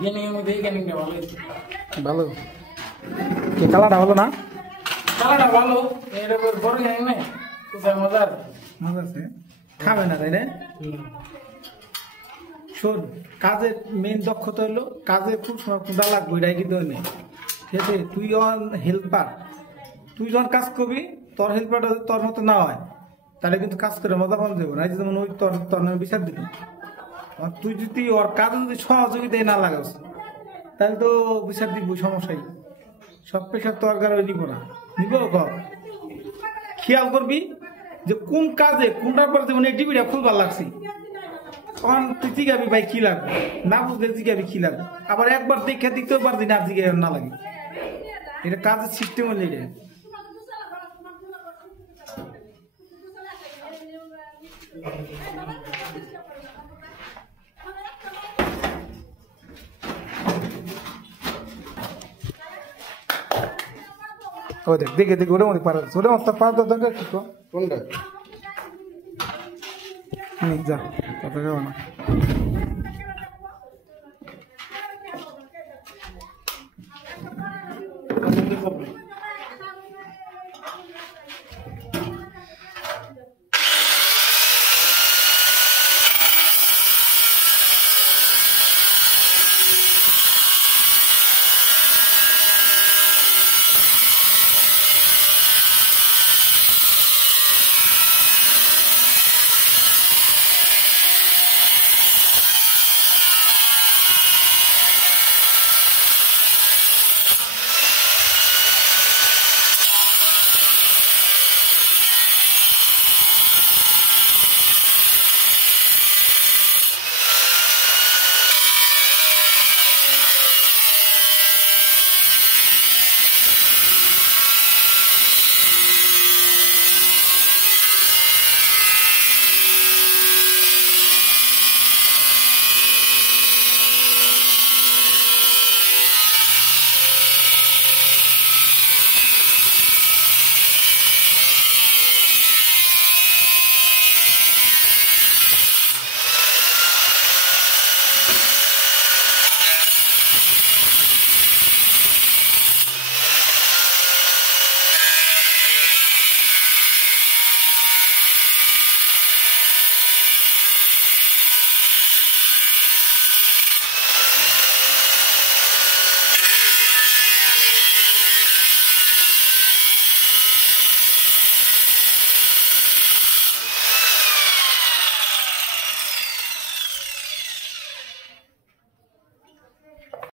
গেমিংয়ের মধ্যে গেমিংটা ভালো হয়েছে। ভালো কে কালারটা ভালো না? খেলাটা ভালো, এটা বড় গেমিং নেই, কোথায় মজার মজা আছে, খাবে না তাই না? শোন, কাজের মেন দক্ষতা হলো কাজে খুব সময় কোনটা লাগবে এটাই কিন্তু নেই। ঠিক আছে, তুই যখন হেল্পার, তুই যখন কাজ করবি তোর হেল্পারটা যদি তোর মতো না হয় তাহলে কিন্তু কাজ করে মজা পাওয়া যাবে না। যেমন ওই তোর তোর নামে বিচার দিবি। আর তুই যদি ওর কাজে যদি সহযোগিতায় না লাগাস তাহলে তো বিচার দিব, সমস্যাই। সব পেশার তো আর কারো নিব না, নিব কর। খেয়াল করবি যে কোন কাজে কোনটার পরে যেমন এই টিভিটা খুলবার লাগছি, তখন তুই জিগাবি ভাই কি লাগবে, না বুঝলে জিগাবি কি লাগবে। আবার একবার দেখে দিতেও পারবি না, জিগাবি না লাগে। এটা কাজের সিস্টেম হলে এটা। ও দেখ দেখে দেখে ওটা মধ্যে পারা ওটা মতো পার দরকার কি কোনটা? যা কথা না।